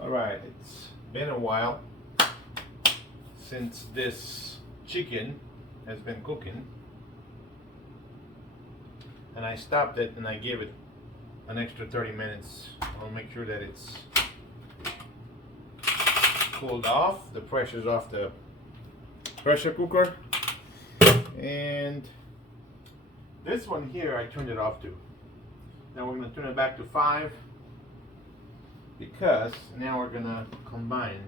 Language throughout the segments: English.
Alright, it's been a while since this chicken has been cooking, and I stopped it and I gave it an extra 30 minutes. I'll make sure that it's cooled off, the pressure's off the pressure cooker. And this one here I turned it off to. Now we're going to turn it back to 5 because now we're going to combine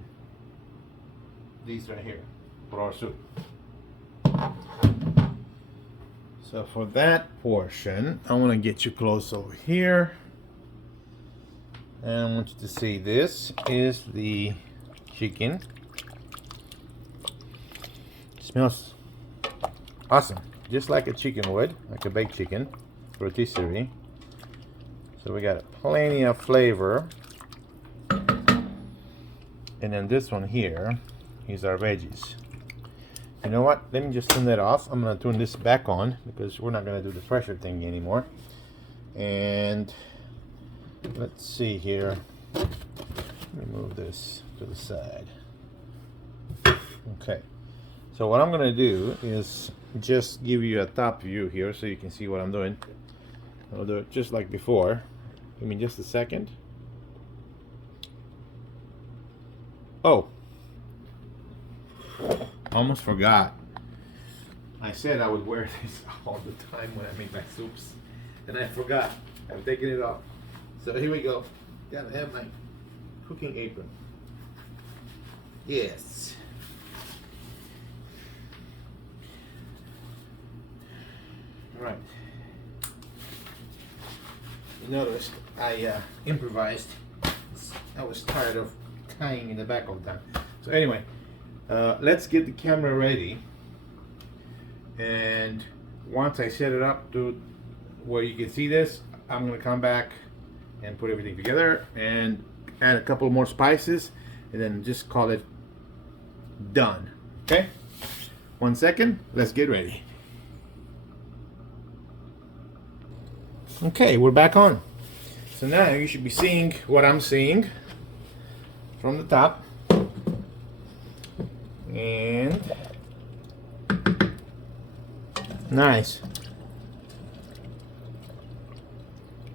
these right here for our soup. So for that portion, I want to get you close over here, and I want you to see this is the chicken. It smells awesome, just like a chicken would, like a baked chicken, rotisserie. So we got plenty of flavor. And then this one here is our veggies. You know what? Let me just turn that off. I'm going to turn this back on because we're not going to do the pressure thing anymore. And let's see here. Remove this to the side. Okay. So what I'm going to do is just give you a top view here so you can see what I'm doing. I'll do it just like before. Give me just a second. Oh, almost forgot. I said I would wear this all the time when I make my soups, and I forgot. I'm taking it off. So here we go. Gotta have my cooking apron. Yes. All right. You noticed I improvised. I was tired of tying in the back all the time. So anyway, let's get the camera ready, and once I set it up to where you can see this, I'm gonna come back and put everything together and add a couple more spices and then just call it done. Okay, 1 second, let's get ready. Okay, we're back on. So now you should be seeing what I'm seeing from the top, and nice,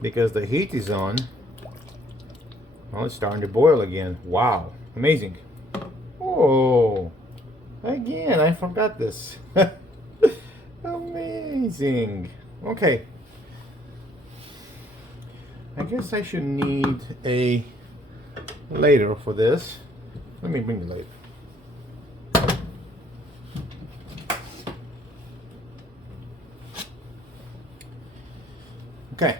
because the heat is on. Well, it's starting to boil again. Wow, amazing. Oh, again, I forgot this. Amazing. Okay, I guess I should need a ladle for this. Let me bring the ladle. Okay.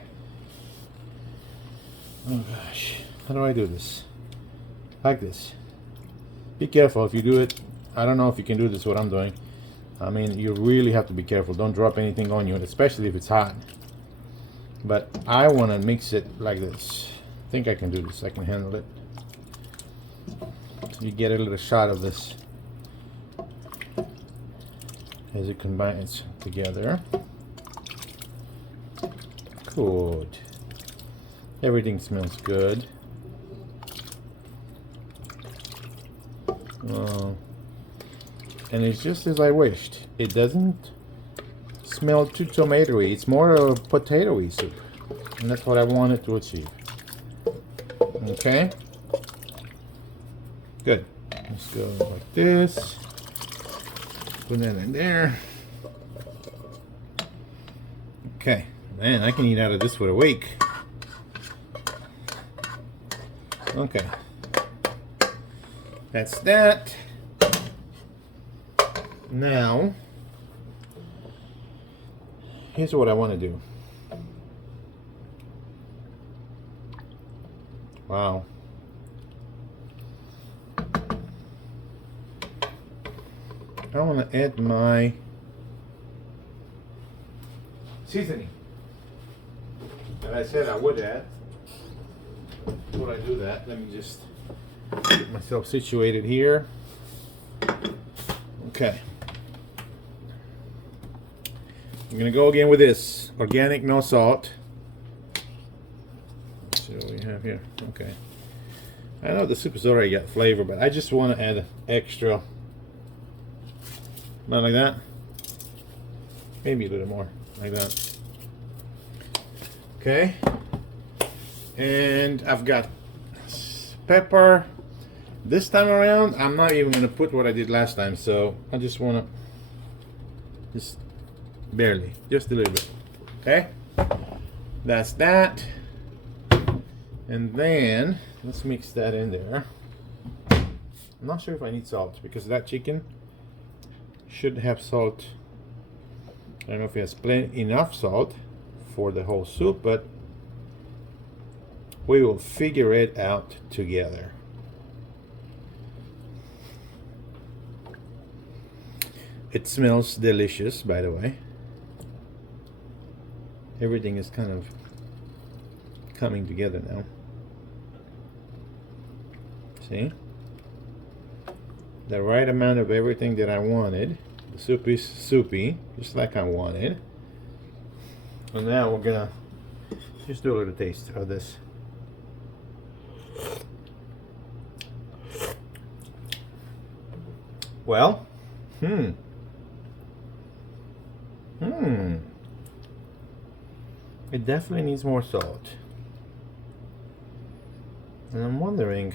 Oh gosh, how do I do this? Like this. Be careful if you do it. I don't know if you can do this what I'm doing. I mean, you really have to be careful. Don't drop anything on you, especially if it's hot. But I want to mix it like this. I think I can do this. I can handle it. You get a little shot of this as it combines together. Good. Everything smells good. And it's just as I wished. It doesn't smell too tomatoey. It's more of a potatoey soup, and that's what I wanted to achieve. Okay. Good. Let's go like this. Put that in there. Okay. Man, I can eat out of this for a week. Okay. That's that. Now, here's what I want to do. Wow. I want to add my seasoning that I said I would add. Before I do that, let me just get myself situated here. Okay. I'm gonna go again with this organic, no salt. Let's see what we have here. Okay. I know the soup has already got flavor, but I just want to add extra. Not like that. Maybe a little more, like that. Okay. And I've got pepper. This time around, I'm not even gonna put what I did last time, so I just wanna, just barely, just a little bit. Okay. That's that. And then let's mix that in there. I'm not sure if I need salt because that chicken should have salt. I don't know if it has enough salt for the whole soup, but we will figure it out together. It smells delicious, by the way. Everything is kind of coming together now. See? The right amount of everything that I wanted. The soup is soupy, just like I wanted. And now we're gonna just do a little taste of this. Well, it definitely needs more salt. And I'm wondering,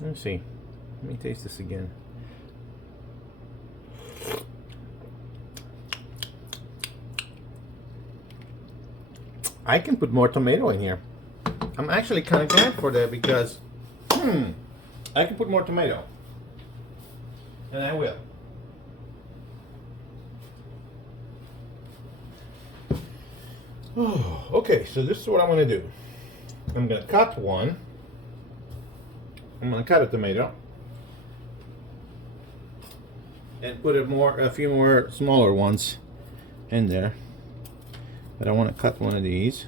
let me see. Let me taste this again. I can put more tomato in here. I'm actually kind of glad for that because, I can put more tomato. And I will. Oh, okay, so this is what I'm going to do. I'm going to cut one. I'm going to cut a tomato. And put a few more smaller ones in there. But I want to cut one of these.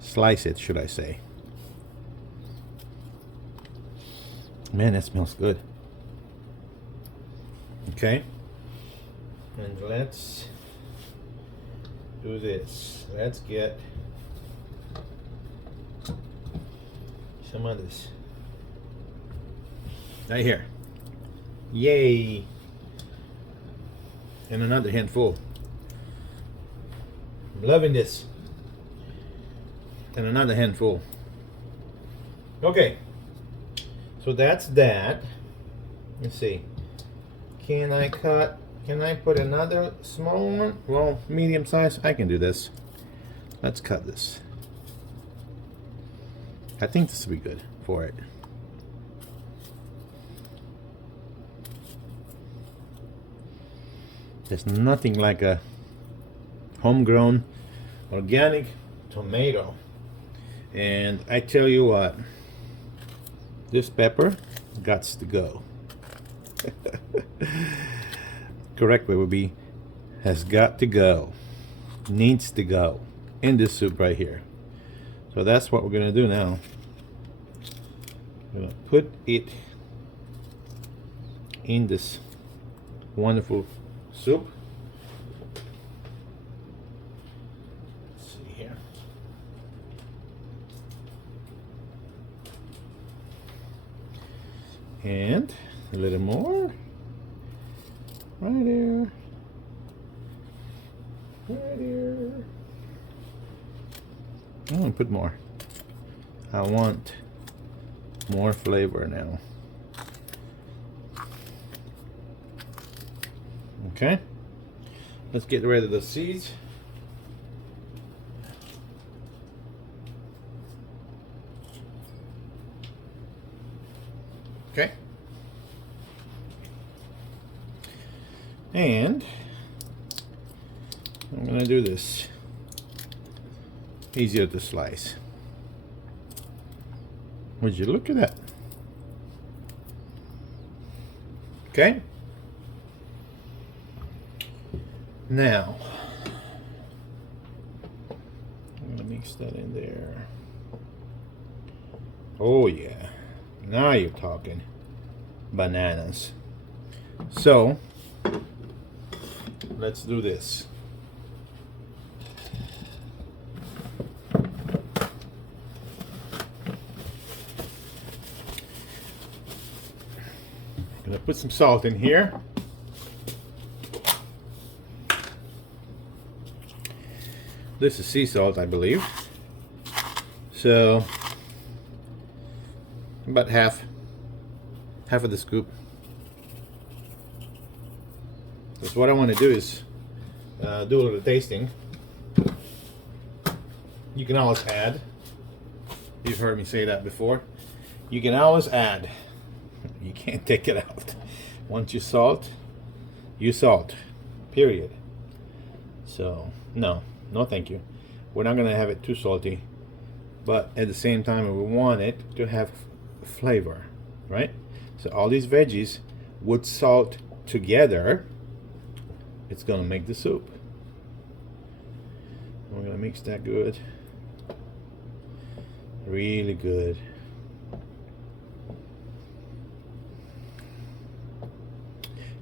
Slice it, should I say. Man, that smells good. Okay. And let's do this. Let's get some of this. Right here. Yay. And another handful. I'm loving this. And another handful. Okay. So that's that. Let's see. Can I put another small one? Well, medium size. I can do this. Let's cut this. I think this will be good for it. There's nothing like a homegrown organic tomato. And I tell you what, this pepper gots to go. Correct way would be has got to go, needs to go in this soup right here. So that's what we're gonna do now. We're gonna put it in this wonderful soup. Let's see here. And a little more. Right there. Right here. I'm gonna put more. I want more flavor now. Okay. Let's get rid of the seeds. Okay. And I'm going to do this. Easier to slice. Would you look at that? Okay. Now, I'm going to mix that in there. Oh yeah. Now you're talking bananas. So, let's do this. put some salt in here. This is sea salt, I believe. So about half of the scoop. Because what I want to do is do a little tasting. You can always add. You've heard me say that before. You can always add. You can't take it out. Once you salt, period. So no thank you. We're not gonna have it too salty, but at the same time we want it to have flavor, right? So all these veggies with salt together, it's gonna make the soup. We're gonna mix that good, really good.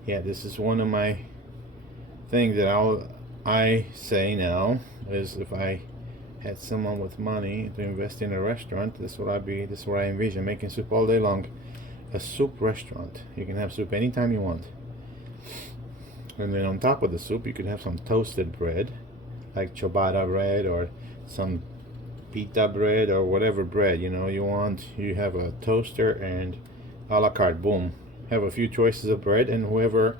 Yeah, this is one of my things that I say now is if I had someone with money to invest in a restaurant, this is what I envision, making soup all day long. A soup restaurant. You can have soup anytime you want. And then on top of the soup you could have some toasted bread, like ciabatta bread or some pita bread or whatever bread you want. You have a toaster and a la carte, boom. Have a few choices of bread, and whatever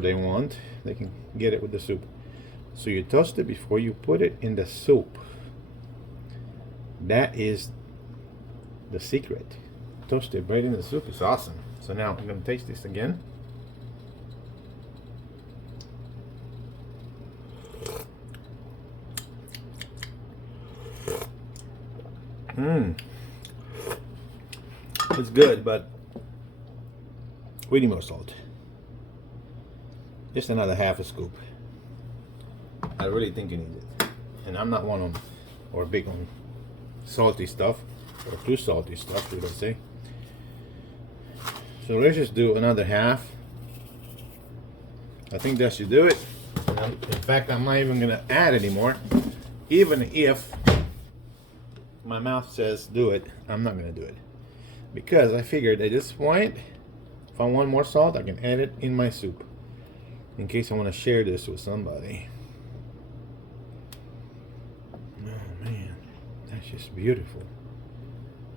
they want, they can get it with the soup. So you toast it before you put it in the soup. That is the secret. Toasted bread in the soup is awesome. So now I'm going to taste this again. It's good, but we need more salt. Just another half a scoop. I really think you need it. And I'm not one on, or big on salty stuff, or too salty stuff, should I say. So let's just do another half. I think that should do it. In fact, I'm not even gonna add anymore. Even if my mouth says do it, I'm not gonna do it. Because I figured at this point, if I want more salt, I can add it in my soup. In case I want to share this with somebody. Oh man, that's just beautiful.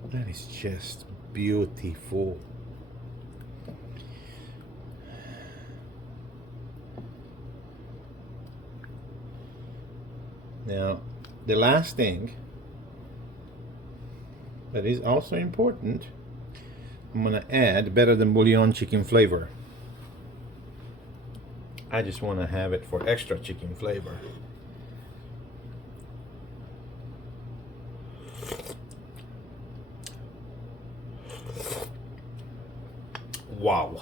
That is just beautiful. Now, the last thing that is also important, I'm going to add better than bouillon chicken flavor. I just want to have it for extra chicken flavor. Wow.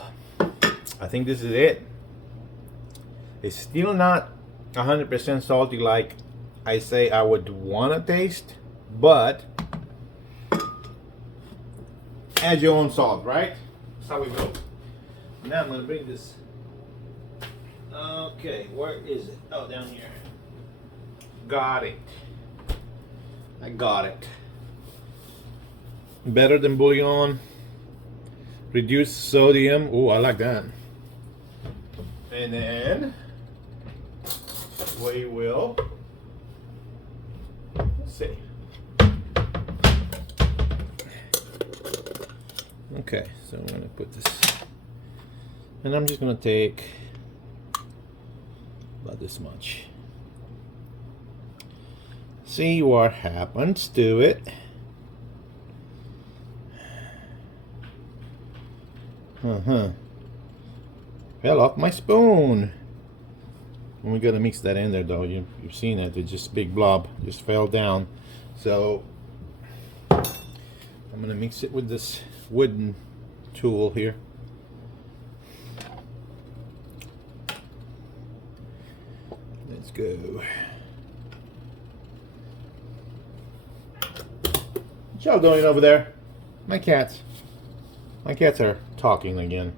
I think this is it. It's still not 100% salty like I say I would want to taste, but add your own salt, right? That's how we go. Now I'm going to bring this. Okay, where is it? Oh, down here. Got it. I got it. Better than bouillon. Reduced sodium. Oh, I like that. And then we will, let's see. Okay, so I'm going to put this, and I'm just going to take about this much. See what happens to it. Fell off my spoon. And we gotta mix that in there though. You've seen it, it's just big blob, just fell down. So I'm gonna mix it with this wooden tool here. Let's go. What y'all doing over there? My cats are talking again.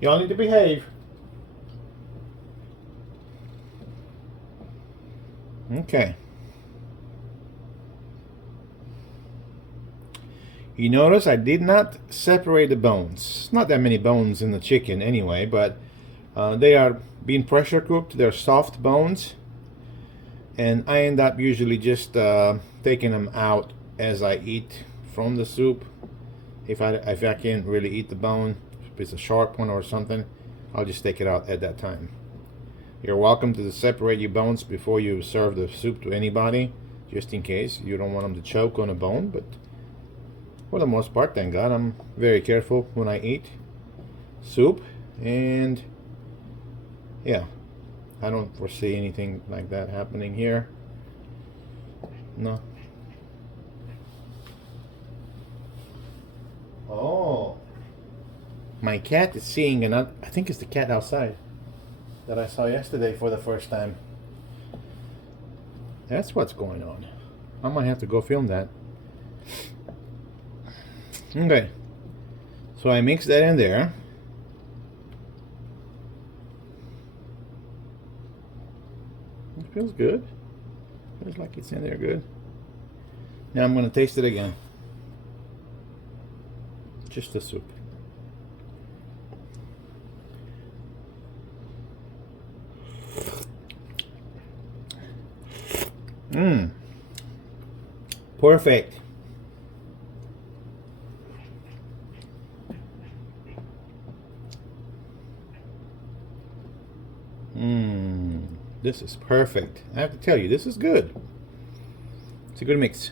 Y'all need to behave. Okay. You notice I did not separate the bones. Not that many bones in the chicken anyway, but they are being pressure cooked. They're soft bones, and I end up usually just taking them out as I eat from the soup. If I can't really eat the bone, if it's a sharp one or something, I'll just take it out at that time. You're welcome to separate your bones before you serve the soup to anybody, just in case you don't want them to choke on a bone. But for the most part, thank God, I'm very careful when I eat soup, and yeah, I don't foresee anything like that happening here. No. Oh, my cat is seeing another. I think it's the cat outside that I saw yesterday for the first time. That's what's going on. I might have to go film that. Okay, so I mix that in there. It feels good. Feels like it's in there good. Now I'm going to taste it again. Just the soup. Perfect. This is perfect. I have to tell you, this is good. It's a good mix.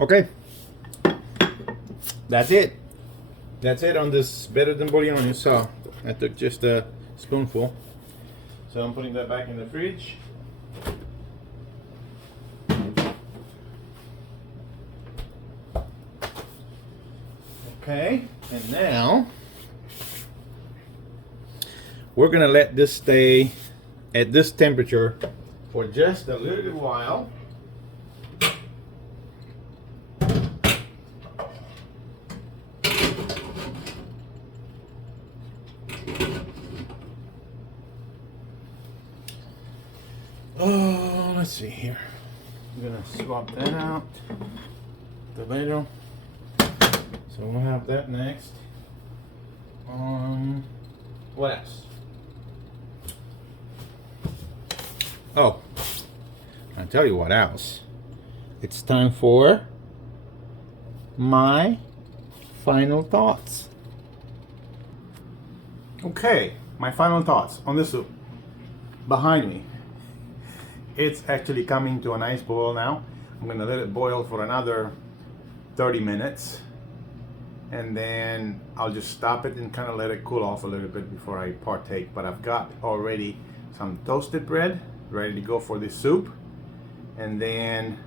Okay. That's it. That's it on this better than bouillon. You saw I took just a spoonful. So I'm putting that back in the fridge. Okay, and now we're gonna let this stay at this temperature for just a little while. Oh, let's see here. I'm gonna swap that out. Tomato. So we'll have that next. What else? Oh, I'll tell you what else. It's time for my final thoughts. Okay, my final thoughts on this soup. Behind me, it's actually coming to a nice boil now. I'm gonna let it boil for another 30 minutes. And then I'll just stop it and kind of let it cool off a little bit before I partake. But I've got already some toasted bread ready to go for this soup, and then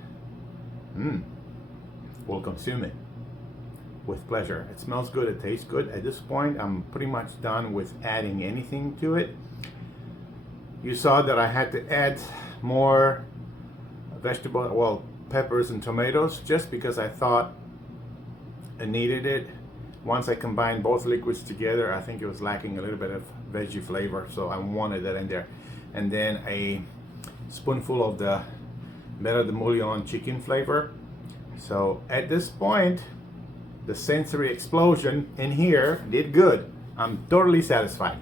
we'll consume it with pleasure. It smells good, it tastes good. At this point, I'm pretty much done with adding anything to it. You saw that I had to add more vegetable, well, peppers and tomatoes, just because I thought I needed it. Once I combined both liquids together, I think it was lacking a little bit of veggie flavor, so I wanted that in there. And then a spoonful of the better than bouillon chicken flavor. So at this point, the sensory explosion in here did good. I'm totally satisfied.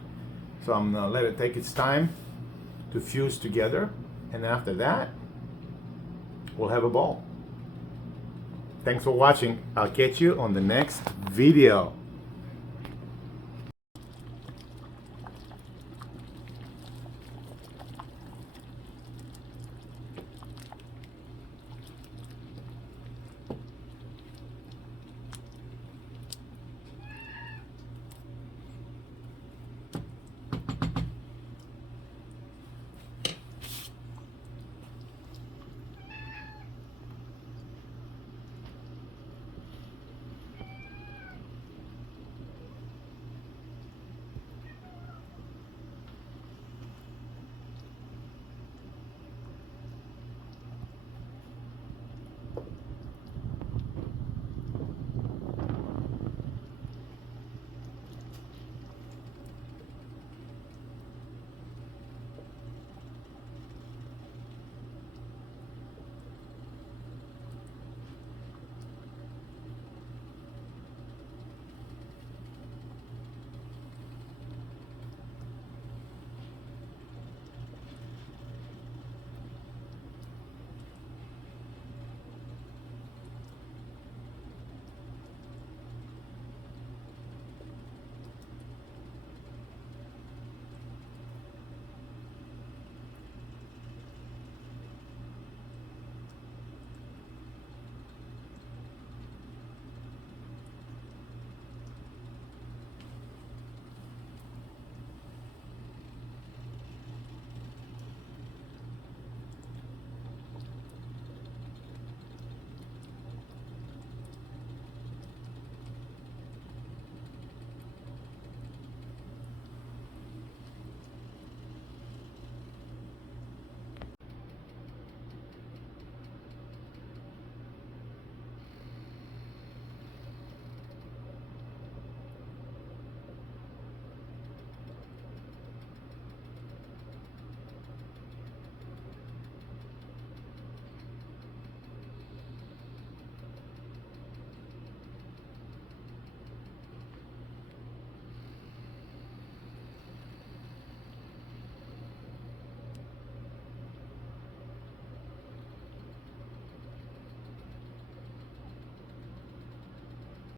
So I'm gonna let it take its time to fuse together, and then after that, we'll have a ball. Thanks for watching. I'll catch you on the next video.